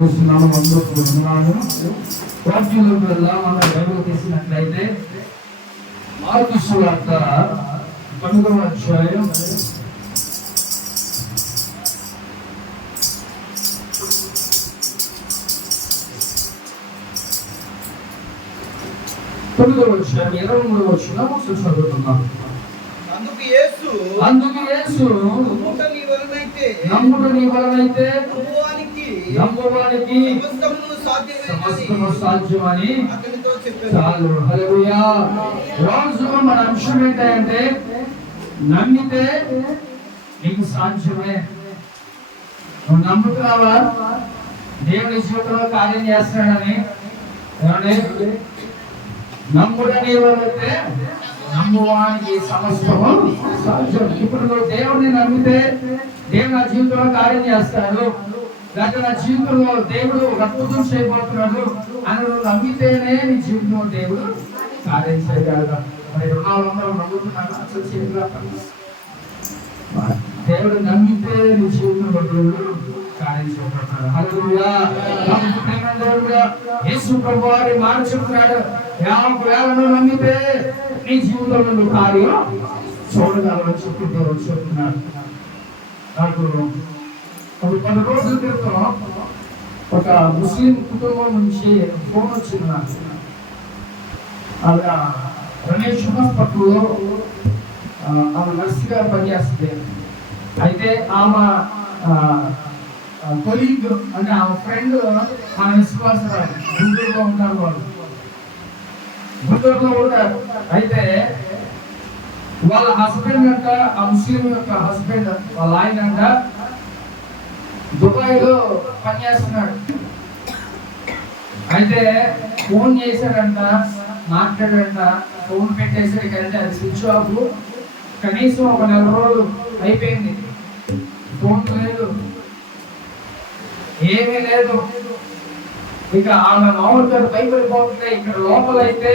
చూస్తున్నాము అందరూ ఉన్నాము వాక్యంలోకి వెళ్దాం మన బైబిల్ తీసినట్లయితే మార్కు సువార్త పండుగ అధ్యాయం తొమ్మిదవ అధ్యాయం ఇరవై మూడవ వచ్చిన చదువుతున్నాం అందుకు యేసు అందుకు యేసు నమ్ముట నీ వలనైతే నమ్ముట నీ వలనైతే నమ్మువానికి సమస్తము సాధ్యమని చాలు. హల్లెలూయా. మన అంశం ఏంటంటే నమ్మితే నీకు సాధ్యమే. నువ్వు నమ్ముతున్నావా? దేవుని జీవితంలో కార్యం చేస్తాడని ఏమండి? నమ్ముడని ఎవరైతే నమ్మువానికి సమస్తము సాధ్యం. ఇప్పుడు నువ్వు దేవుడిని నమ్మితే దేవుడు నా జీవితంలో కార్యం చేస్తాడు. దాంట్లో నా జీవితంలో దేవుడు ఒక అద్భుతం చేయబోతున్నాడు అని నమ్మితేనే నీ జీవితంలో దేవుడు కార్యం చేయగలడు మరి రుణాలందరూ నమ్ముతున్నాడు అసలు దేవుడు నమ్మితే నీ జీవితంలో దేవుడు కార్యం ప్రేమ దేవుడుగా? యేసు ప్రభు వారి మాట చెప్తున్నాడు. యాభై వేలను నమ్మితే నీ జీవితంలో నువ్వు కార్యం చూడగలవని చెప్పి దేవుడు చెప్తున్నాడు. నాకు ఒక పది రోజుల క్రితం ఒక ముస్లిం కుటుంబం నుంచి ఫోన్ వచ్చింది నాకు. ఆవిడ రమేష్ హాస్పిటల్లో ఆమె నర్సుగా పనిచేస్తుంది. అయితే ఆమె కొలీగ్ అంటే ఆమె ఫ్రెండ్ ఆమె విశ్వాసరాలు. గుంటూరులో ఉంటారు వాళ్ళు. గుంటూరులో ఉంటారు అయితే వాళ్ళ హస్బెండ్ అంట ఆ ముస్లిం యొక్క హస్బెండ్ వాళ్ళ ఆయన అంట దుబాయ్లో పనిచేస్తున్నాడు అయితే ఫోన్ చేశాడంట మాట్లాడాడంట ఫోన్ పెట్టేసరికి కంటే అది స్విచ్ ఆఫ్. కనీసం ఒక నెల రోజులు అయిపోయింది. ఫోన్ లేదు. ఏమీ లేదు. ఇక వాళ్ళ మామూలు గారు భయపడిపోతుంది ఇక్కడ లోపల అయితే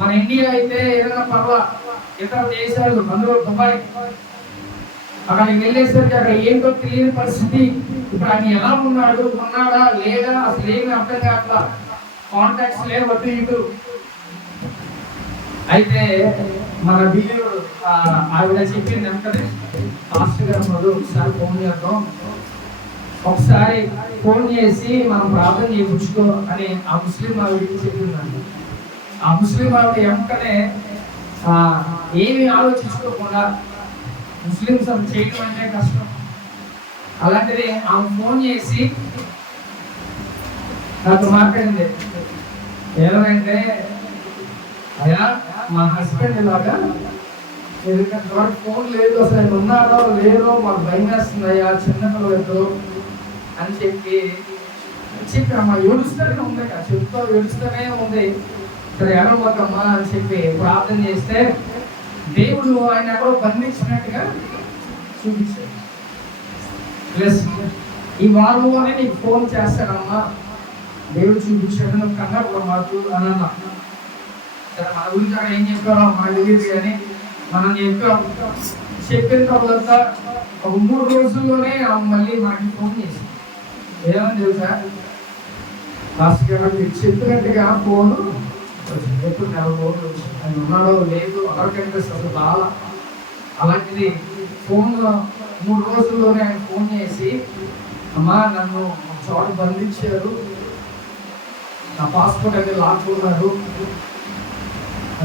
మన ఇండియా అయితే ఏదైనా పర్వ ఇతర దేశాలు అందులో దుబాయ్ అక్కడికి వెళ్ళేసరికి అక్కడ ఏంటో తెలియని పరిస్థితి. ఇప్పుడు ఆయన ఎలా ఉన్నాడు? ఉన్నాడా? లేదా? అసలు ఏమి అర్థం కావట్లా? కాంటాక్ట్స్ లేవు అటు ఇటు. అయితే మన బిల్లు ఆవిడ చెప్పింది వెంటనే పాస్టర్ గారు మొదలు ఒకసారి ఫోన్ చేద్దాం. ఒకసారి ఫోన్ చేసి మనం ప్రార్థన చేయించుకో అని ఆ ముస్లిం ఆవిడకి చెప్పిందండి. ఆ ముస్లిం ఆవిడ వెంటనే ఏమి ఆలోచించుకోకుండా ముస్లిమ్స్ అది చేయడం అంటే కష్టం. అలాంటిది ఆమె ఫోన్ చేసి నాతో మాట్లాడింది. ఏమంటే అయ్యా మా హస్బెండ్ ఇలాగా ఎందుకంటే ఫోన్ లేదు అసలు ఆయన ఉన్నారో లేరో మాకు భయం వేస్తుంది అయ్యా చిన్నపిల్లలతో అని చెప్పి చెప్పి అమ్మ ఏడుస్తూనే ఉంది కదా చెప్తా ఏడుస్తూనే ఉంది. సరే అమ్మా అని చెప్పి ప్రార్థన చేస్తే దేవుడు ఆయన ఎక్కడో బంధించినట్టుగా చూపించాడు. ప్లస్ ఈ వారంలోనే నీకు ఫోన్ చేస్తాడమ్మా దేవుడు చూపించాడు నువ్వు కంగారు మాకు అని అన్నా. సరే మన గురించి అక్కడ ఏం చెప్పారో మన తెలియదు అని మనం చెప్పాం. చెప్పిన తర్వాత ఒక మూడు రోజుల్లోనే మళ్ళీ మనకి ఫోన్ చేసింది. ఏమని తెలుసా? లాస్ట్ మీరు చెప్పినట్టుగా ఫోను ఎప్పుడు నెల రోజులు ఆయన ఉన్నాడో లేదు ఎవరికంటే అసలు బాగా అలాంటిది ఫోన్లో మూడు రోజుల్లోనే ఆయన ఫోన్ చేసి అమ్మా నన్ను చోట బంధించారు. నా పాస్పోర్ట్ అనేది లాక్కున్నారు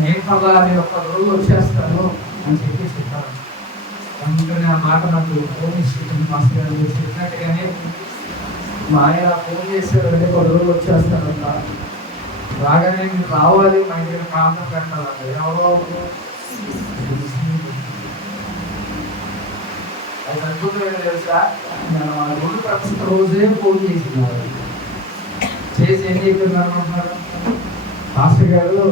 ఏం పర్లా నేను ఒక రోజు వచ్చేస్తాను అని చెప్పి చెప్పారు. అందుకని ఆ మాట నాకు ఫోన్ ఇచ్చి మాస్టర్ గారు చెప్పినట్టుగానే మా ఆయన ఫోన్ చేశారు అంటే ఒక రోజు వచ్చేస్తానంట. రాగానే రావాలి మా ఇంటికి ప్రాంతం పెట్టాలంట. ఎవరో అది అద్భుతం తెలుసా? నేను ఆ ప్రస్తుత రోజే ఫోన్ చేసినారు చేసి ఏం చెప్తున్నారు అనుకుంటున్నారు మాస్టర్ గారు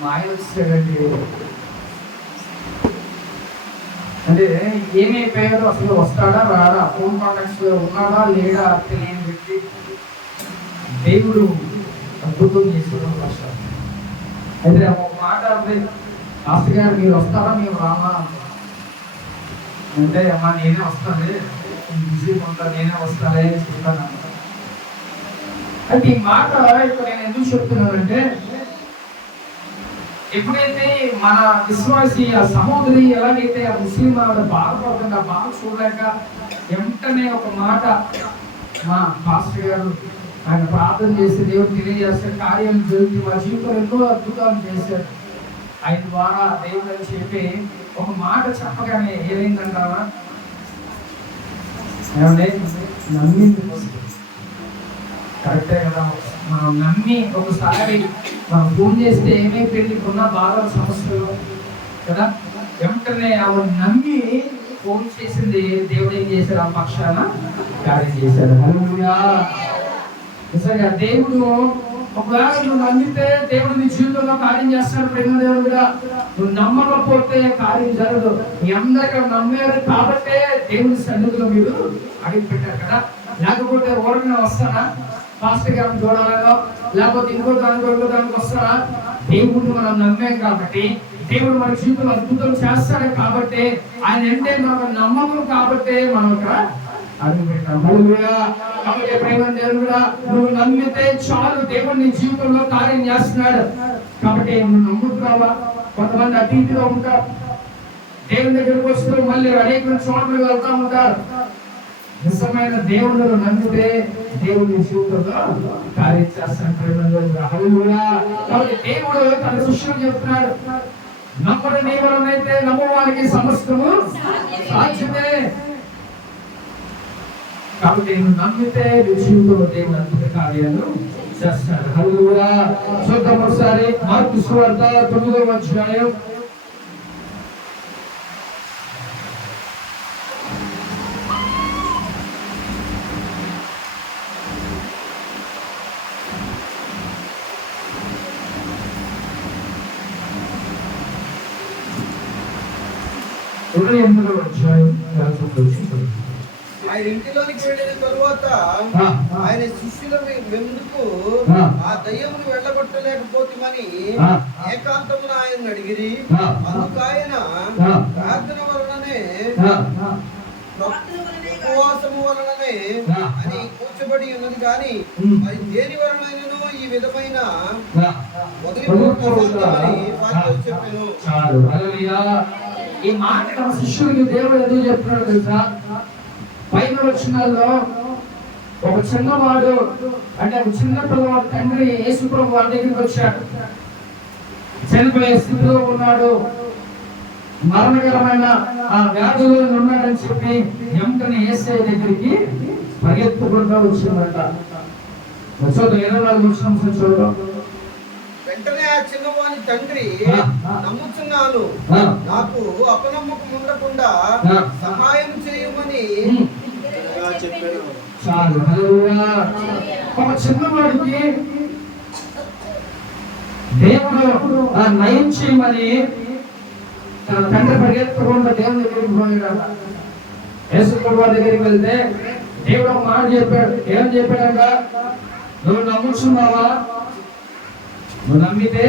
మా ఆయన వచ్చేసాడండి. అంటే ఏమైపోయారో? అసలు వస్తాడా రాడా? ఫోన్ కాంటాక్ట్స్ ఉన్నాడా లేడా? తెలియని వ్యక్తి. దేవుడు అద్భుతం చేస్తున్నాం కష్టం. అయితే ఒక మాట ఉంది మాస్టర్ గారు మీరు వస్తారా? మేము రామా? అంటే అమ్మా నేనే వస్తాను. బిజీగా ఉంటా నేనే వస్తానే చెప్తాను అయితే ఈ మాట ఇప్పుడు నేను ఎందుకు చెప్తున్నానంటే ఎప్పుడైతే మన విశ్వాసి ఆ సహోదరి ఎలాగైతే ఆ ముస్లిం ఆవిడ బాధపడుతుంది ఆ బాధ చూడలేక వెంటనే ఒక మాట మా పాస్టర్ గారు ఆయన ప్రార్థన చేసి దేవుడు తెలియజేస్తే కార్యం జరిగి మా జీవితంలో ఎన్నో అద్భుతాలు చేశారు ఆయన ద్వారా దేవుడు అని చెప్పి ఒక మాట చెప్పగానే ఏమైందంటారా ఏమంటే నమ్మింది కరెక్టే కదా. మనం నమ్మి ఒకసారి మనం ఫోన్ చేస్తే ఏమైపోయింది? ఉన్న బాధల సమస్యలు కదా? వెంటనే ఆవిడ నమ్మి ఫోన్ చేసింది. దేవుడు ఏం చేశారు ఆ పక్షాన కార్యం చేశారు నిజంగా దేవుడు ఒకవేళ నువ్వు నమ్మితే దేవుడు నీ జీవితంలో కార్యం చేస్తాడు ప్రేమ దేవుడుగా నువ్వు నమ్మకపోతే కార్యం జరగదు. మీ అందరికీ నమ్మారు కాబట్టే దేవుడి సన్నిధిలో మీరు అడిగి పెట్టారు కదా. లేకపోతే ఓరణ వస్తానా పాస్టర్ గారిని చూడాలనో లేకపోతే ఇంకో దానికి ఇంకో దానికి వస్తారా? దేవుడిని మనం నమ్మాం కాబట్టి దేవుడు మన జీవితంలో అద్భుతం చేస్తాడు కాబట్టి ఆయన అంటే మనం నమ్మకం కాబట్టి మనం ఇక్కడ నువ్వు నమ్మితే చాలు దేవుడు నీ జీవితంలో కార్యం చేస్తున్నాడు. కాబట్టి నువ్వు నమ్ముతున్నావా కొంతమంది అటు ఉంటారు. దేవుని దగ్గరికి వస్తూ మళ్ళీ అనేక చోట్ల వెళ్తా ఉంటారు. నిజమైన దేవుడు నమ్మితే దేవుని జీవితంలో కార్యం చేస్తాను దేవుడు తన శిష్యులు చెప్తున్నాడు. నమ్మని నియమనైతే నమ్మవారికి సమస్తము సాధ్యమే. కాబట్టి నువ్వు నమ్మితే నీ జీవితంలో దేవుడు అద్భుత కార్యాలు చేస్తాడు హల్లెలూయా చూద్దాం ఒకసారి మార్పు సువార్త తొమ్మిదవ అధ్యాయం ఇరవై ఎనిమిదవ అధ్యాయం యాభై వచ్చింది ఆయన ఇంటిలోనికి వెళ్ళిన తరువాత. ఆయన శిష్యుల వెందుకు ఆ. దయ్యమును వెళ్ళగొట్టలేకపోతామని. ఏకాంతమున ఆయన అడిగిరి. అందుకు ఆయన. ప్రార్థన వలననే ఉపవాసము వలననే. అని కూర్చబడి ఉన్నది కానీ. మరి దేని వలనైనను ఈ విధమైన చెప్పాను. ఈ మాట శిష్యుడికి దేవుడు ఎందుకు చెప్తున్నాడు తెలుసా పైన వచ్చినాల్లో ఒక చిన్నవాడు అంటే ఒక చిన్న పిల్లవాడు తండ్రి యేసుప్రభు వాడి దగ్గరికి వచ్చాడు చనిపోయే స్థితిలో ఉన్నాడు మరణకరమైన ఆ వ్యాధులు ఉన్నాడని చెప్పి వెంటనే ఏసఐ దగ్గరికి పరిగెత్తుకుంటూ వచ్చిందట చూద్దాం ఇరవై నాలుగు వచ్చిన చూద్దాం వెంటనే ఆ చిన్నవాని తండ్రి. నమ్ముచున్నాను ఆ. నాకు అపనమ్మకం ఉండకుండా. సహాయం చేయమని చాలు. ఒక చిన్నవాడికి దేవుడు నయం చేయమని తన తండ్రి పరిగెత్తకుండా దేవుని దగ్గరికి పోయాడు యేసుప్రభు వారి దగ్గరికి వెళ్తే దేవుడు ఒక మాట చెప్పాడు. ఏం చెప్పాడంట? నువ్వు నమ్ముచున్నావా? నువ్వు నమ్మితే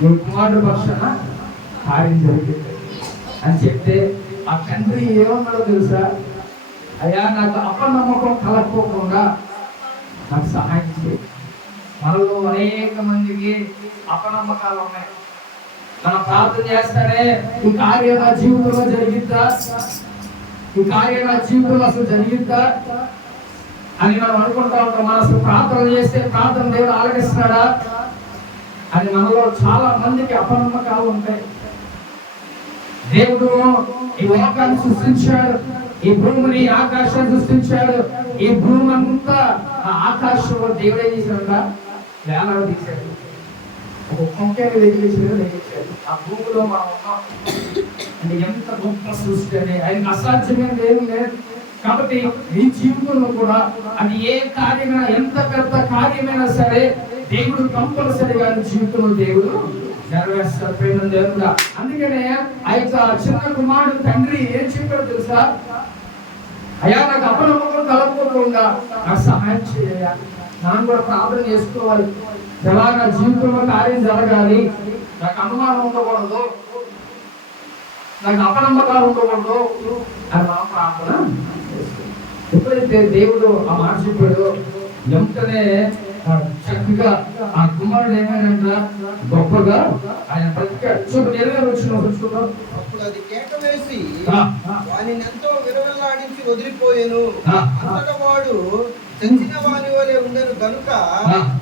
నువ్వు కుమారుడు పక్షాన కార్యం జరిగింది అని చెప్తే ఆ తండ్రి ఏమన్నాడో తెలుసా? అయ్యా నాకు అపనమ్మకం కలగకోకుండా నాకు సహాయం చేయి. మనలో అనేక మందికి అపనమ్మకాలు ఉన్నాయి. మనం ప్రార్థన చేస్తానే ఈ కార్యం నా జీవితంలో జరిగిద్దా? ఈ కార్యం నా జీవితంలో అసలు జరిగిద్దా? అని మనం అనుకుంటా ఉంటాం. మనం అసలు ప్రార్థన చేస్తే ప్రార్థన దేవుడు ఆలకిస్తున్నాడా? అని మనలో చాలా మందికి అపనమ్మకాలు ఉంటాయి. దేవుడు ఈ లోకాన్ని సృష్టించాడు. ఈ భూమిని ఆకాశం సృష్టించాడు. ఈ భూమి అంతా ఆ ఆకాశంలో దేవుడే చేశాడ వేలాడు తీశాడు. ఒక కొంకేని వెలిగించాడు వెలిగించాడు ఆ భూమిలో మనం ఉన్నాం. అంటే ఎంత గొప్ప సృష్టి అని ఆయనకు అసాధ్యమైనది ఏం లేదు. కాబట్టి నీ జీవితంలో కూడా అది ఏ కార్యమైనా ఎంత పెద్ద కార్యమైనా సరే దేవుడు కంపల్సరిగా జీవితంలో దేవుడు నెరవేర్స్తాడు. ప్రేమ దేవుడా అందుకనే ఆ యొక్క చిన్న కుమారుడు తండ్రి ఏం చెప్పాడు తెలుసా? అయ్యా నాకు అపనమ్మకం కలగకుండా నాకు సహాయం చేయ నాన్న కూడా ప్రార్థన చేసుకోవాలి. ఎలా నా జీవితంలో కార్యం జరగాలి? నాకు అనుమానం ఉండకూడదు. నాకు అపనమ్మకాలు ఉండకూడదు. అని మా ప్రార్థన చేసుకోవాలి. ఎప్పుడైతే దేవుడు ఆ మాట చెప్పాడో వెంటనే చక్కగా ఆ కుమారుడు ఏమైనా గొప్పగా ఆయన బ్రతికాడు అప్పుడు అది ఎంతో విరవెల్లాడించి వదిలిపోయాను. అంతటా వాడు చచ్చిన వాని వలె ఉండను కనుక.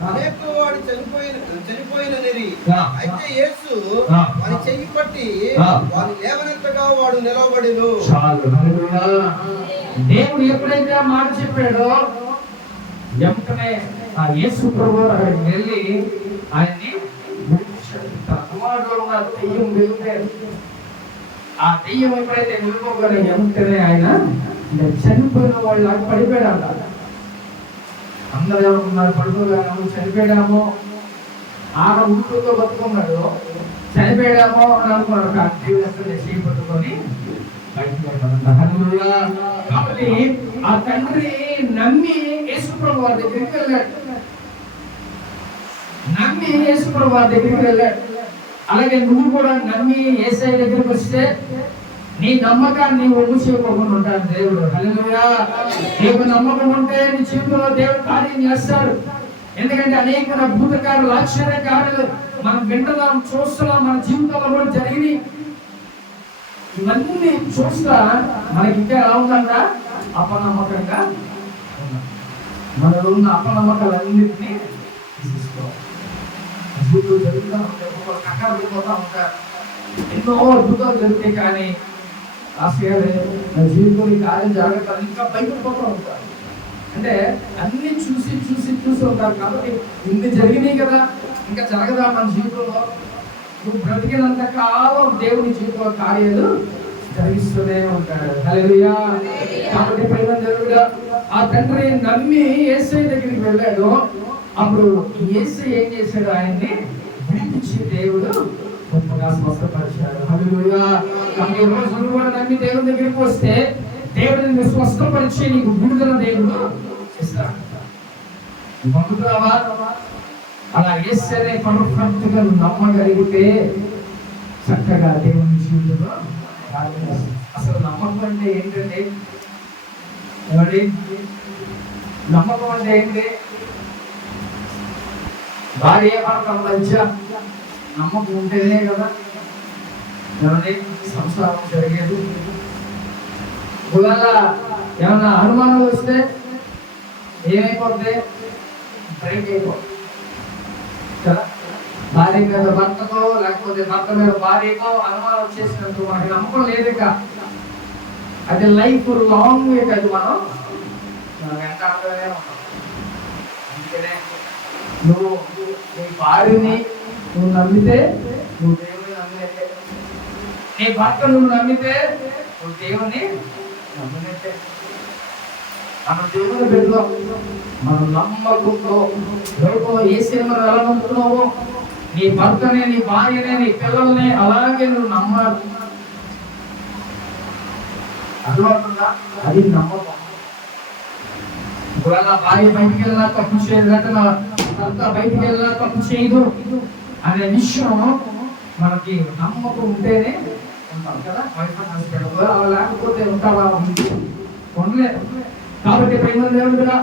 అనేకులు వాడు చనిపోయిన చనిపోయిననిరి. అయితే యేసు. వాని చెయ్యి పట్టి. వాని లేవనెత్తగా వాడు నిలవబడిను. దేవుడు ఎప్పుడైతే మాట చెప్పాడో వెంటనే ఆ యేసు ప్రభు అక్కడికి వెళ్ళి ఆయన్ని విడిపించాడు. కుమారుడు ఉన్న దెయ్యం వెళ్తే ఆ దెయ్యం ఎప్పుడైతే వెళ్ళిపోగల వెంటనే ఆయన చనిపోయిన వాళ్ళు పడిపోయాడు అందరూ ఏమనుకున్నారు పడిపోయాము చనిపోయాము ఆడ ఊళ్ళతో బతుకున్నాడు చనిపోయాము అని అనుకున్నాడు కానీ దేవుడు అసలు చేయి పట్టుకొని కాబట్టి ఆ తండ్రి నమ్మి యేసు ప్రభు వారి దగ్గరికి వెళ్ళాడు. నమ్మి యేసుప్రభు వారి దగ్గరికి వెళ్ళాడు. అలాగే నువ్వు కూడా నమ్మి ఏసఐ దగ్గరికి వస్తే నీ నమ్మకాన్ని ఒమ్ము చేయకుండా ఉంటాడు దేవుడు. హల్లెలూయా. నీకు నమ్మకం ఉంటే నీ జీవితంలో దేవుడు కార్యం చేస్తాడు. ఎందుకంటే అనేక అద్భుతకారులు ఆశ్చర్యకారులు మనం వింటున్నాం చూస్తున్నాం మన జీవితంలో కూడా జరిగినాయి. ఇవన్నీ చూస్తా మనకి ఇంకా ఎలా ఉందంట? అపనమ్మకంగా మనలో ఉన్న అపనమ్మకాలన్నింటినీ తీసుకోవాలి. అద్భుతాలు జరుగుతూ ఉంటాయి ఒక్కొక్క కంగారు పడిపోతూ ఉంటారు ఎన్నో అద్భుతాలు జరుగుతాయి కానీ ఆశయాలే నా జీవితంలో ఈ కార్యం జాగ్రత్త ఇంకా భయపడిపోతూ ఉంటారు అంటే అన్ని చూసి చూసి చూసి ఉంటారు కాబట్టి ఇన్ని జరిగినాయి కదా ఇంకా జరగదా మన జీవితంలో నువ్వు బ్రతికినంత కాలం దేవుని జీవితంలో కార్యాలు జరిగిస్తూనే ఉంటాడు హల్లెలూయా కాబట్టి ప్రేమ దేవుడా ఆ తండ్రి నమ్మి ఏసై దగ్గరికి వెళ్ళాడు. అప్పుడు ఏసై ఏం చేశాడు? ఆయన్ని విడిపించి దేవుడు గొప్పగా స్వస్థపరిచాడు. హల్లెలూయా. ఈ రోజు నువ్వు కూడా నమ్మి దేవుని దగ్గరికి వస్తే దేవుడు నిన్ను స్వస్థపరిచి నీకు విడుదల దేవుడు ఇస్తాడు. నువ్వు అలా ఏసనే పర్ఫెక్ట్గా నమ్మగలిగితే చక్కగా దేవుని జీవితంలో అసలు నమ్మకం అంటే ఏంటంటే నమ్మకం అంటే ఏంటి? భార్య భర్తల మధ్య నమ్మకం ఉంటేనే కదా. ఏమండి? సంసారం జరిగేది. ఒకవేళ ఏమైనా అనుమానాలు వస్తే ఏమైపోతుంది బ్రేక్ అయిపోతుంది కదా? భార్య మీద భర్తకో లేకపోతే భర్త మీద భార్యకో అనుమానం వచ్చేసినట్టు మనకి నమ్మకం లేదు ఇక. అది లైఫ్ లాంగ్ ఇక అది మనం మనం వెంటాడుతూనే ఉంటాం. అందుకనే నువ్వు నీ భార్యని నువ్వు నమ్మితే నువ్వు దేవుని నమ్మినట్టే నీ భర్త నువ్వు నమ్మితే నువ్వు దేవుని నమ్మినట్టే మన దేవుని బిడ్డలో మనం నమ్మకంతో లోకంలో ఏ సినిమాను ఎలా నమ్ముతున్నావో నీ భర్తనే నీ భార్యనే నీ పిల్లల్ని అలాగే నువ్వు నమ్మాలి. అర్థమవుతుందా? అది నమ్మకం. ఒకవేళ భార్య బయటికి వెళ్ళినా తప్పు చేయదు నా అంతా బయటికి వెళ్ళా తప్పు చేయదు అనే విషయం మనకి నమ్మకం ఉంటేనే ఉంటాం కదా. వైఫ్ లేకపోతే ఉంటావా ఉండలేదు కాబట్టి ప్రేమ దేవుడుగా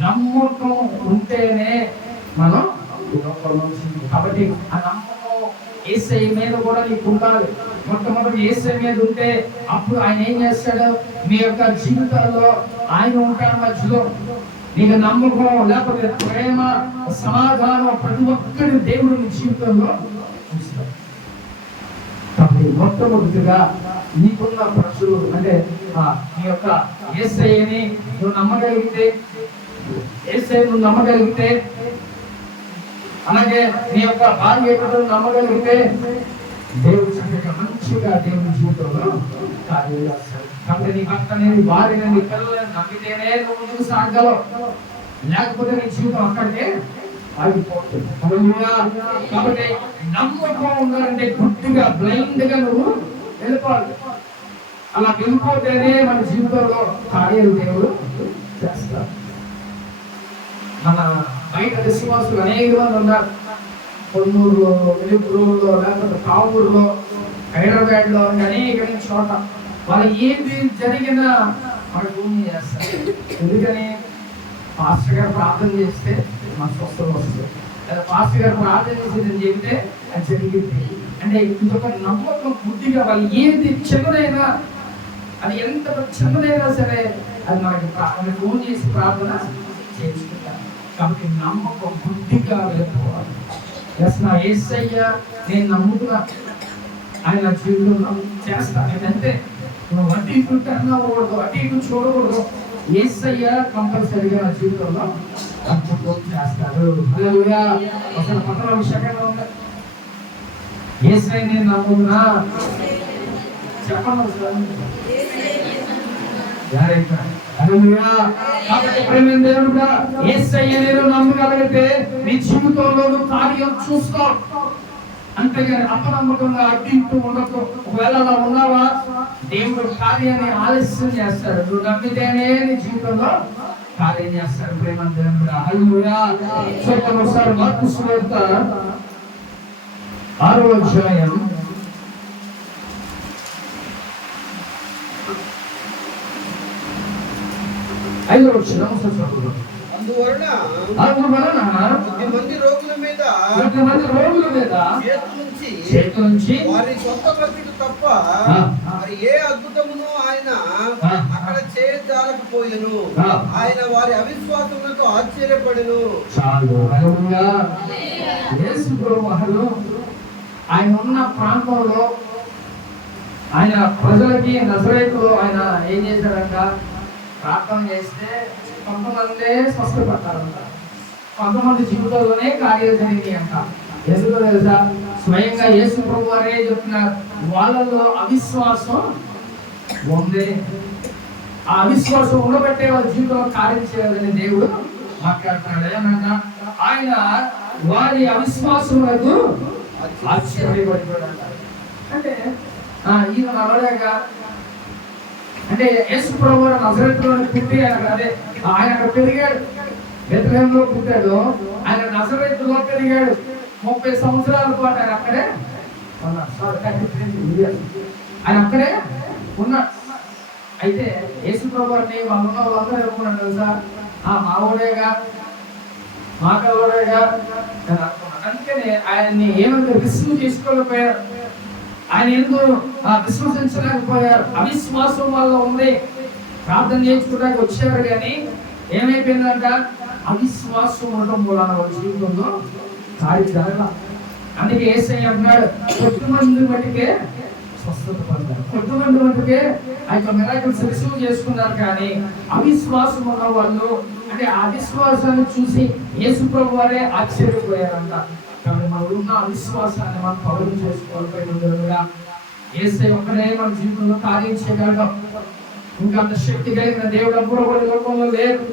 నమ్మకం ఉంటేనే మనం కాబట్టి ఆ నమ్మకం ఏసై మీద కూడా నీకు ఉండాలి. మొట్టమొదటి ఏసై మీద ఉంటే అప్పుడు ఆయన ఏం చేస్తాడు? మీ యొక్క జీవితాల్లో ఆయన ఉంటాడు మధ్యలో. నీకు నమ్మకం లేకపోతే ప్రేమ సమాధానం ప్రతి ఒక్కరి దేవుడు నీ జీవితంలో ఉంచుతాడు కాబట్టి మొట్టమొదటిగా నీకున్న ప్రజలు అంటే ఆ, నీ యొక్క ఏసైని నువ్వు నమ్మగలిగితే ఏసై నువ్వు నమ్మగలిగితే అలాగే నీ యొక్క భార్య నమ్మగలిగితే దేవుడు చక్కగా మంచిగా దేవుని జీవితంలో కార్యాలు చేస్తాడు. కాబట్టి నీ భర్తని నీ భార్యని నీ పిల్లలని నమ్మితేనే నువ్వు ముందుకు సాగలవు. లేకపోతే నీ జీవితం అక్కడికే ఆగిపోతుంది. కాబట్టి నమ్మకం ఉండాలంటే గుడ్డిగా బ్లైండ్గా నువ్వు వెళ్ళిపోవాలి. అలా వెళ్ళిపోతేనే మన జీవితంలో కార్యాలు దేవుడు చేస్తారు. మన బయట విశ్వాసులు అనేక మంది ఉన్నారు. కొన్నూరులో వెలుగురులో లేకపోతే కావూరులో హైదరాబాద్లో అనేక చోట వాళ్ళు ఏది జరిగినా వాళ్ళు భూమి చేస్తారు ఎందుకని? పాస్టర్ గారు ప్రార్థన చేస్తే మాకు స్వస్థత వస్తుంది. లేదా పాస్టర్ గారు ప్రార్థన చేసేది చెబితే అది జరిగింది. అంటే ఇంకొక నమ్మకం బుద్ధిగా వాళ్ళు ఏది చిన్నదైనా అది ఎంత చిన్నదైనా సరే అది మనకి మనకి ఫోన్ చేసి ప్రార్థన చేసుకుంటారు కాబట్టి నమ్మకం బుద్ధిగా వెళ్ళిపోవాలి ఎస్ నా ఏసయ్య నేను నమ్ముతున్నా. ఆయన నా జీవితంలో చేస్తాను నేనంతే నువ్వు అటు ఇటు టర్న్ అవ్వకూడదు అటు ఇటు చూడకూడదు. ఏసయ్య కంపల్సరీగా నా జీవితంలో అద్భుతం చేస్తారు అసలు పక్కన విషయంగా ఉంది ఏసయ్య నేను నమ్ముతున్నా చెప్పండి ఒకసారి. నేను నమ్మగలిగితే నీ జీవితంలో కార్యం చూస్తావు అంతేగాని అపనమ్మకంగా అడ్డు ఉండకు. ఒకవేళ అలా ఉన్నావా? దేవుడు కార్యాన్ని ఆలస్యం చేస్తాడు. నువ్వు నమ్మితేనే నీ జీవితంలో కార్యం చేస్తాడు. ప్రేమ దేవుడుగా చూద్దాం ఒకసారి మార్పు సువార్త ఆరో అధ్యాయం. ఐదో వచ్చిన చదువుదాం. అందువలన అందువలన మంది రోగుల మీద రోగుల మీద నుంచి నుంచి వారి సొంత భక్తుడు తప్ప. మరి ఏ అద్భుతమును ఆయన. అక్కడ చేయజాలకపోయెను. ఆయన వారి అవిశ్వాసములకు ఆశ్చర్యపడెను చాలు యేసు ప్రభువు ఆయన ఉన్న ప్రాంతంలో ఆయన ప్రజలకి నజరేతులో ఆయన ఏం చేశాడంట ప్రార్థన చేస్తే కొంతమందే స్వస్థపడతారంట. కొంతమంది జీవితంలోనే కార్యాలు జరిగినాయి అంట. ఎందుకో తెలుసా? స్వయంగా యేసు ప్రభు వారే చెప్తున్నారు వాళ్ళలో అవిశ్వాసం ఉంది. ఆ అవిశ్వాసం ఉండబట్టే వాళ్ళ జీవితంలో కార్యం చేయాలని దేవుడు మాట్లాడుతున్నాడు ఏమన్నా? ఆయన వారి అవిశ్వాసం అవిశ్వాసములకు ఆశ్చర్యపడిపోయాడు అంటే ఈయన నడవలేక అంటే యేసు ప్రభు నజరత్లో పుట్టి ఆయన అదే ఆయన అక్కడ పెరిగాడు. బెత్లహేంలో పుట్టాడు. ఆయన నజరేతులో పెరిగాడు. ముప్పై సంవత్సరాల పాటు ఆయన అక్కడే ఆయన అక్కడే ఉన్నాడు. అయితే యేసు ప్రభుని వాళ్ళు ఉన్న వాళ్ళందరూ ఏమన్నాడు తెలుసా? ఆ మావోడేగా మాకలోడేగా అని అనుకున్నాడు. అందుకని ఆయన్ని ఏమంటే రిస్క్ చేసుకోలేకపోయారు ఆయన ఎందుకు విశ్వసించలేకపోయారు? అవిశ్వాసం వల్ల ఉంది. ప్రార్థన చేయించుకోవడానికి వచ్చారు కానీ ఏమైపోయిందంట? అవిశ్వాసం ఉండటం కూడా వాళ్ళ జీవితంలో కార్యం జరగల అందుకే ఏసై అంటున్నాడు కొద్దిమంది మటుకే స్వస్థత పొందారు. కొద్దిమంది మటుకే ఆ యొక్క మిరాకిల్స్ రిసీవ్ చేసుకున్నారు కానీ అవిశ్వాసం ఉన్న వాళ్ళు అంటే అవిశ్వాసాన్ని చూసి యేసు ప్రభు వారే ఆశ్చర్యపోయారంట. కాబట్టి మనం ఉన్న అవిశ్వాసాన్ని మనం పౌరు చేసుకోవాలిపోయిన ఏసై ఒక్కడే మన జీవితంలో కార్యం చేయగలడం ఇంకా అంత శక్తి కలిగిన దేవుడు అప్పుడు లోకంలో లేరు.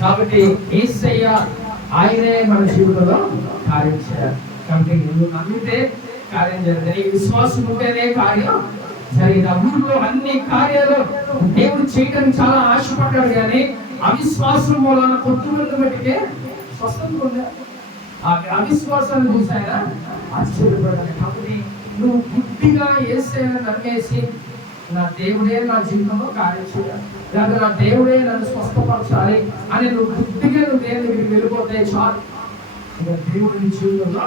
కాబట్టి ఏసయ్య ఆయనే మన జీవితంలో కార్యం చేయాలి. కాబట్టి నువ్వు నమ్మితే కార్యం జరిగింది నీ విశ్వాసం ఉంటేనే కార్యం జరిగింది. ఆ ఊరిలో అన్ని కార్యాలు దేవుడు చేయడానికి చాలా ఆశపడ్డాడు కానీ అవిశ్వాసం మూలన కొద్దిమంది మట్టికే స్వస్థత పొందారు. అవిశ్వాసాన్ని చూసి ఆశ్చర్యపడాలి కాబట్టి నువ్వు బుద్ధిగా ఏసైనా నమ్మేసి నా దేవుడే నా జీవితంలో కార్యం చేయాలి. లేదా నా దేవుడే నన్ను స్వస్థపరచాలి అని నువ్వు బుద్ధిగా నువ్వు దేవుని దగ్గరికి వెళ్ళిపోతే చాలు. ఇంకా దేవుడు నీ జీవితంలో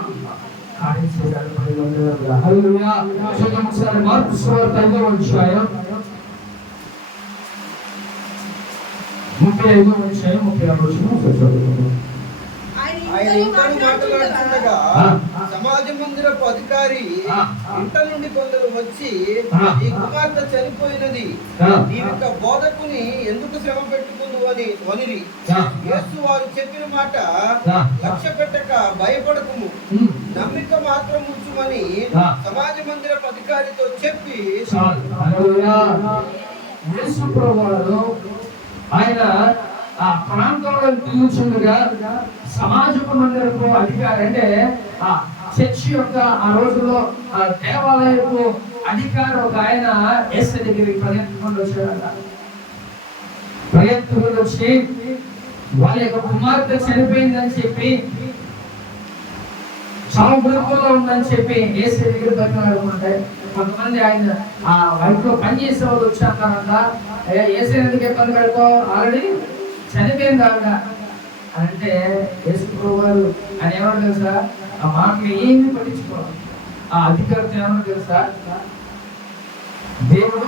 కార్యం చేయాలి హల్లెలూయా. చూద్దాం ఒకసారి మార్పు సువార్త ఐదో అధ్యాయం. ముప్పై ఐదో అధ్యాయం ముప్పై ఆరు వచ్చిన చదువుకుందాం. ఆయన మాట్లాడుతుండగా. సమాజ మందిరపు అధికారి. ఇంట నుండి కొందరు వచ్చి. ఈ కుమార్తె చనిపోయినది. నీ యొక్క బోధకుని ఎందుకు శ్రమ పెట్టుకుందు అని వనిరి. యేసు వారు చెప్పిన మాట. లక్ష్య పెట్టక భయపడకుము. నమ్మిక మాత్రం ఉంచుమని. సమాజ మందిరపు అధికారితో చెప్పి ఆయన ఆ ప్రాంతంలో కూర్చుండగా సమాజపు మందిరపు అధికారి అంటే ఆ చర్చి యొక్క ఆ రోజుల్లో ఆ దేవాలయపు అధికారి ఒక ఆయన యేసు దగ్గరికి పరిగెత్తుకొని వచ్చాడట. పరిగెత్తుకొని వచ్చి వాళ్ళ యొక్క కుమార్తె చనిపోయిందని చెప్పి చాలా ఉందని చెప్పి ఏసీ దగ్గర బతిమాడుకుంటే కొంతమంది ఆయన ఆ వైపులో పని చేసే వాళ్ళు వచ్చారంట ఏసీ ఎందుకు ఇబ్బంది పెడతావు? ఆల్రెడీ చనిపోయింది ఆవిడ అని అంటే యేసు ప్రభు గారు ఆయన తెలుసా? ఆ మాటలు ఏమి పట్టించుకోవాలి ఆ అధికారితో ఏమన్నా తెలుసా? దేవుడు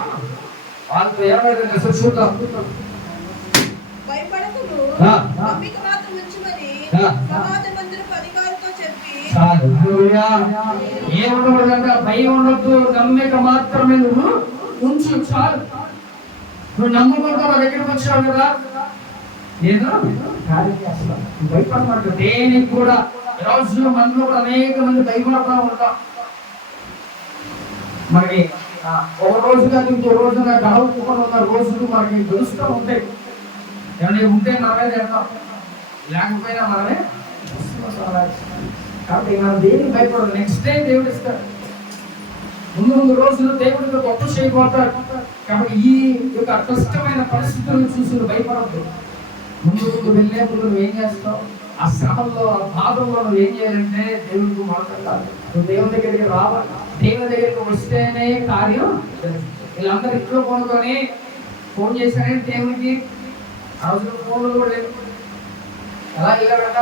వాళ్ళతో ఏమన్నా తెలుసా? చూద్దాం. ఏముండకూడదంట భయం ఉండొద్దు. నమ్మిక మాత్రమే నువ్వు ఉంచు. చాలు. నువ్వు నమ్ముకుంటా నా దగ్గరికి వచ్చావు కదా. నేను కార్యం చేస్తాను భయపడమాట దేనికి కూడా ఈ రోజు మనలో కూడా అనేక మంది భయపడతా ఉంటాం. మనకి ఒక రోజు కాదు ఇంకో రోజు గడవకుండా ఉన్న రోజులు మనకి గెలుస్తూ ఉంటాయి. ఏమైనా ఉంటే మనమే తింటాం లేకపోయినా మనమే కాబట్టి మనం దేనికి భయపడదు నెక్స్ట్ డే దేవుడు ఇస్తాడు. ముందు ముందు రోజులు దేవుడితో గొప్ప చేయబోతాడు కాబట్టి ఈ యొక్క కష్టమైన పరిస్థితులను చూసి భయపడద్దు. ముందుకు ముందు వెళ్ళే ముందు నువ్వు ఏం చేస్తావు? ఆ శ్రమంలో ఆ బాధల్లో నువ్వు ఏం చేయాలంటే దేవుడికి మాట్లాడాలి నువ్వు దేవుని దగ్గరికి రావాలి. దేవుని దగ్గరికి వస్తేనే కార్యం వీళ్ళందరూ ఇంట్లో కొనుక్కొని ఫోన్ చేశారని దేవునికి ఆ రోజుల్లో ఫోన్లు కూడా లేదు ఎలా వెళ్ళారంట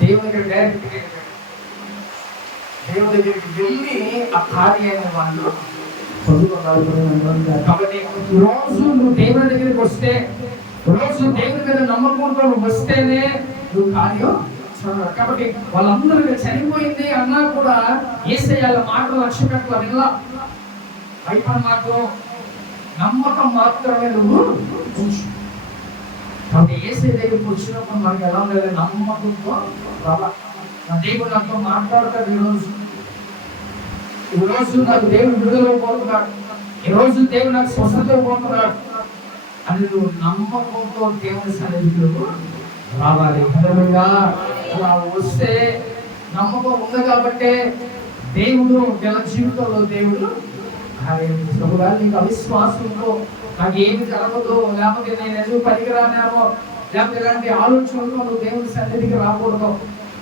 దేవుని దగ్గర డైరెక్ట్ దేవుని దగ్గరికి వెళ్ళి ఆ కార్యాన్ని వాళ్ళు పొందుకున్నారు కాబట్టి రోజు నువ్వు దేవుని దగ్గరికి వస్తే రోజు దేవుని మీద నమ్మకంతో వస్తేనే నువ్వు కార్యం కాబట్టి వాళ్ళందరూ చనిపోయింది అన్నా కూడా ఏసేయాల మాటలు లక్ష్య పెట్టాల వినలా భయపడ మాకు నమ్మకం మాత్రమే నువ్వు ఉంచు కాబట్టి ఏసై దగ్గరికి వచ్చినప్పుడు మనకి ఎలా ఉండాలి? నమ్మకంతో నా దేవుడు నాతో మాట్లాడతాడు ఈరోజు. ఈ రోజు నాకు దేవుడు విడుదల పోతున్నాడు. ఈ రోజు దేవుడు నాకు స్వస్థత పోతున్నాడు. అని నువ్వు నమ్మకంతో దేవుని సన్నిధిలో రావాలి హల్లెలూయా. అలా వస్తే నమ్మకం ఉంది కాబట్టి దేవుడు గల జీవితంలో దేవుడు ప్రభుగా నీకు అవిశ్వాసంతో నాకు ఏమి జరగదు లేకపోతే నేను ఎందుకు పనికిరానేమో లేకపోతే ఇలాంటి ఆలోచనలతో నువ్వు దేవుని సన్నిధికి రాకూడదు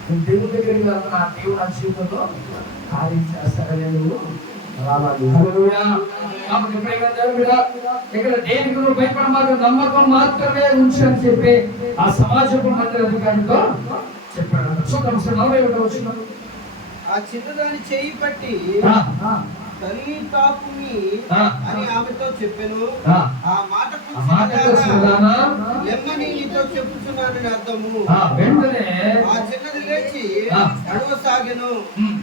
నేను దేవుని దగ్గరికి నా దేవుడు నా జీవితంలో కార్యం చేస్తాడని నువ్వు కాబట్టి ప్రియమైన దేవుడా, ఇక్కడ దేనికి నువ్వు భయపడమాకు నమ్మకం మాత్రమే ఉంచు అని చెప్పి ఆ సమాజపు మందిర అధికారితో చెప్పాడు చూద్దాం సార్ నలభై ఒకటో వచ్చిన ఆ. చిన్నదాన్ని చేయి పట్టి అని ఆమెతో చెప్పాను ఆ. మాట? లెమ్మని నీతో చెప్పుచున్నానని అర్థము ఆ, వెంటనే ఆ చిన్నది లేచి. నడవసాగెను.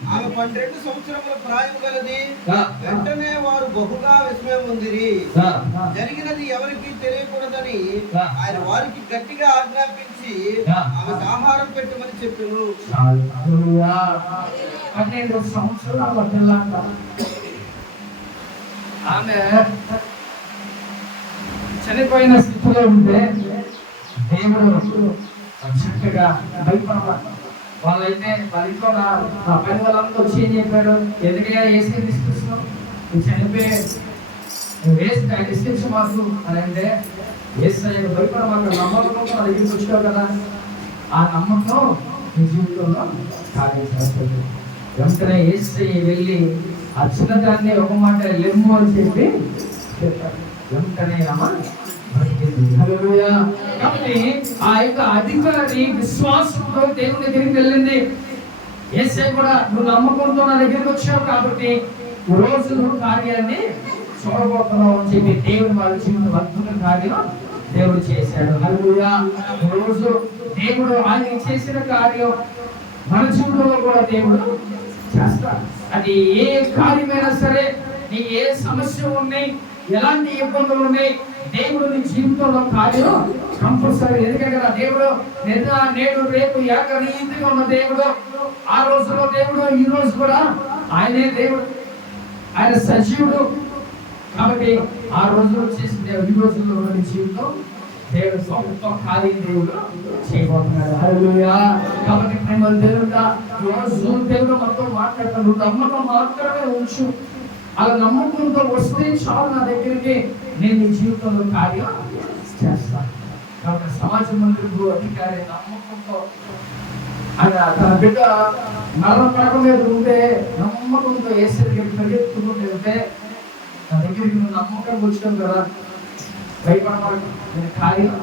ఆమె పన్నెండు సంవత్సరముల ప్రాయం గలది. వెంటనే వారు బహుగా విస్మయం ఉందిరి జరిగినది ఎవరికి తెలియకూడదని. ఆయన వారికి గట్టిగా ఆజ్ఞాపించి ఆ. ఆమెకు ఆహారం పెట్టమని చెప్పాను. పన్నెండు సంవత్సరాల ఆమె చనిపోయిన స్థితిలో ఉంటే దేవుడు చక్కగా భయపడవాలి వాళ్ళైతే వాళ్ళ ఇంట్లో నా నా పని వాళ్ళంతా వచ్చి ఏం చెప్పాడు ఎందుకయ్యా ఏసీ తీసుకొస్తున్నావు నువ్వు చనిపోయే నువ్వు వేసి ఆయన ఇస్తే మాకు అని అంటే వేసి భయపడమాకు నమ్మకం నా దగ్గరికి వచ్చావు కదా. ఆ నమ్మకం నీ జీవితంలో కార్యం వెంటనే ఏసై వెళ్ళి ఆ చిన్నదాన్ని ఒక మాట లెమ్ము అని చెప్పి చెప్పాడు వెంటనే కాబట్టి ఆ యొక్క అధికారి విశ్వాసంతో దేవుని దగ్గరికి వెళ్ళింది. ఏసే కూడా నువ్వు నమ్మకంతో నా దగ్గరికి వచ్చావు కాబట్టి రోజు నువ్వు కార్యాన్ని చూడబోతున్నావు అని చెప్పి దేవుడు వాళ్ళ జీవితం అద్భుత కార్యం దేవుడు చేశాడు. హల్లెలూయా. రోజు దేవుడు ఆయన చేసిన కార్యం మన జీవితంలో కూడా దేవుడు చేస్తాడు. అది ఏ కార్యమైనా సరే నీ ఏ సమస్య ఉన్నాయి ఎలాంటి ఇబ్బందులు ఉన్నాయి దేవుడు నీ జీవితంలో కార్యం కంపల్సరీ ఎందుకంటే కదా దేవుడు. నిన్న నేడు రేపు ఏకరీతిగా ఉన్న దేవుడు. ఆ రోజులో దేవుడు ఈ రోజు కూడా ఆయనే దేవుడు. ఆయన సజీవుడు. కాబట్టి ఆ రోజులో చేసిన దేవుడు ఈ రోజుల్లో ఉన్న జీవితం దేవుడు సొంత ఖాళీ దేవుడు చేయబోతున్నాడు. కాబట్టి మిమ్మల్ని దేవుడు రోజు దేవుడు మన మాట్లాడతాడు నువ్వు నమ్మకం మాత్రమే ఉంచు. అలా నమ్మకంతో వస్తే చాలు నా దగ్గరికి నేను నీ జీవితంలో కార్యం చేస్తాను కాబట్టి సమాజ మంత్రులు అధికారి నమ్మకంతో. ఆయన తన బిడ్డ మరణ పడక మీద ఉంటే నమ్మకంతో వేసే పరిగెత్తుకుంటూ వెళ్తే నా దగ్గరికి నువ్వు నమ్మకం వచ్చావు కదా. భయపడమాకు. నేను కార్యం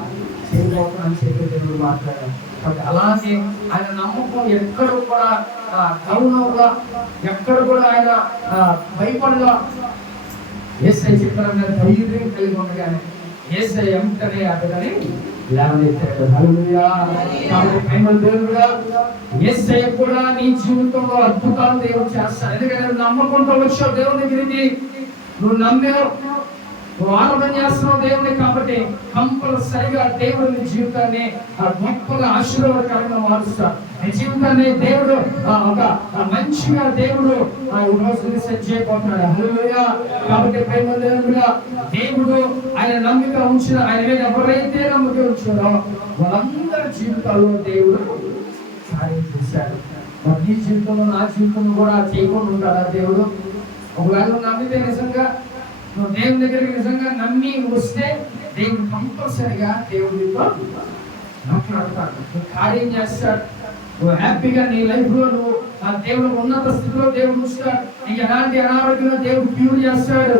చేయబోతున్నాను చెప్పి తెలుగు మాట్లాడాను కాబట్టి అలాగే ఆయన నమ్మకం ఎక్కడ కూడా గౌరవంగా ఎక్కడ కూడా ఆయన భయపడగా ఏసై చెప్పిన ధైర్యం కలిగి ఉండగానే ఏసై ఎంతనే అతడని ఏసై కూడా నీ జీవితంలో అద్భుతాలు దేవుడు చేస్తాడు. ఎందుకంటే నువ్వు నమ్మకంతో వచ్చావు దేవుని దగ్గరికి. నువ్వు నమ్మావు. నువ్వు ఆరాధన చేస్తున్నావు దేవుని కాబట్టి కంపల్సరిగా దేవుడు నీ జీవితాన్ని ఆ గొప్పగా ఆశీర్వాదకరంగా మారుస్తాడు నీ జీవితాన్ని దేవుడు ఆ ఒక ఆ మంచిగా దేవుడు ఆ సెట్ చేయబోతున్నాడు. కాబట్టి ప్రేమ దేవుడుగా దేవుడు ఆయన నమ్మిక ఉంచిన ఆయన మీద ఎవరైతే నమ్మిక ఉంచారో వాళ్ళందరి జీవితాల్లో దేవుడు కార్యం చేశాడు. మరి నీ జీవితంలో నా జీవితంలో కూడా చేయకుండా ఉంటాడా దేవుడు? ఒకవేళ నమ్మితే నిజంగా నువ్వు దేవుని దగ్గరికి నిజంగా నమ్మి వస్తే దేవుడు కంపల్సరిగా దేవుడితో మాట్లాడతాడు. నువ్వు కార్యం చేస్తాడు. నువ్వు హ్యాపీగా నీ లైఫ్లో నువ్వు ఆ దేవుడు ఉన్నత స్థితిలో దేవుడు చూస్తాడు నీకు ఎలాంటి అనారోగ్యంలో దేవుడు క్యూర్ చేస్తాడు.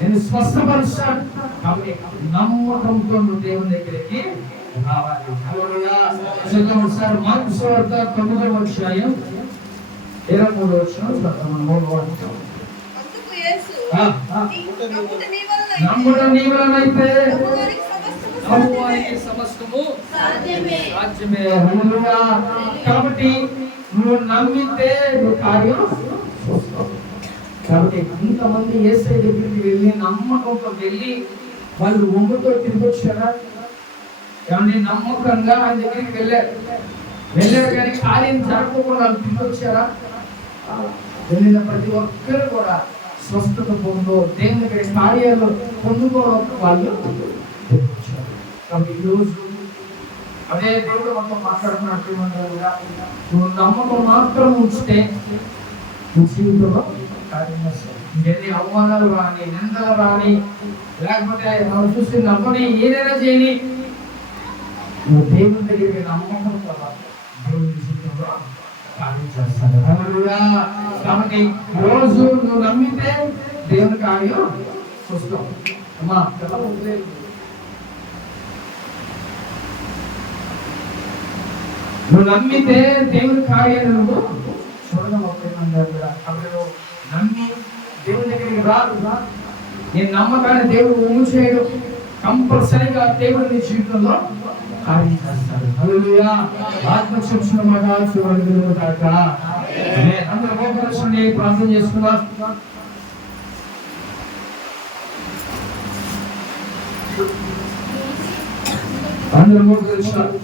నేను స్వస్థపరుస్తాడు కాబట్టి నమ్మకంతో నువ్వు దేవుని దగ్గరికి రావాలి. హల్లెలూయా. ఒకసారి మార్కు సువార్త తొమ్మిదవ అధ్యాయం ఇరవై మూడు వచ్చిన మూడు వచ్చిన నమ్ముట నీ వలనైతే సమస్తము సాధ్యమే. సాధ్యమే. కాబట్టి నువ్వు నమ్మితే నువ్వు కార్యం. కాబట్టి ఇంతమంది ఏసై దగ్గరికి వెళ్ళి నమ్మకంతో వెళ్ళి వాళ్ళు ఒంగుతో తిరిగి వచ్చారా ఏమంటే నమ్మకంగా ఆయన దగ్గరికి వెళ్ళారు వెళ్ళారు కానీ కార్యం జరగకుండా వాళ్ళు తిరిగి వచ్చారా ఆ, వెళ్ళిన ప్రతి ఒక్కరు కూడా స్వస్థత పొందో దేవుని కార్యాలు పొందుకోవడం వాళ్ళు ఈరోజు అదే దేవుడు మనతో మాట్లాడుతున్నట్టు నువ్వు నమ్మకం మాత్రం ఉంచితే నీ జీవితంలో కార్యం వస్తాయి. అవమానాలు రాని నిందలు రాని లేకపోతే మనం చూసి నమ్మని ఏదైనా చేయని నువ్వు దేవుని దగ్గరికి నమ్మకం కదా దేవుని కార్యం చేస్తాడు కాబట్టి రోజు నువ్వు నమ్మితే దేవుని కార్యం చూస్తావు అమ్మా కదా వదిలేదు. నువ్వు నమ్మితే దేవుని కార్యాలు నువ్వు చూడడం ఒప్పుకున్నాడు కూడా కాబట్టి నువ్వు నమ్మి దేవుని దగ్గరికి రాదు రా. నేను నమ్మకాన్ని దేవుడు ఊము చేయడు కంపల్సరిగా దేవుడు నీ జీవితంలో కార్యం చేస్తాడు హల్లెలూయా. ఆత్మ చూసిన మాట చూడగలుగుతాడు కాక. అందరూ మోకరించండి ప్రార్థన చేసుకుందాం. అందరూ మోకరించారు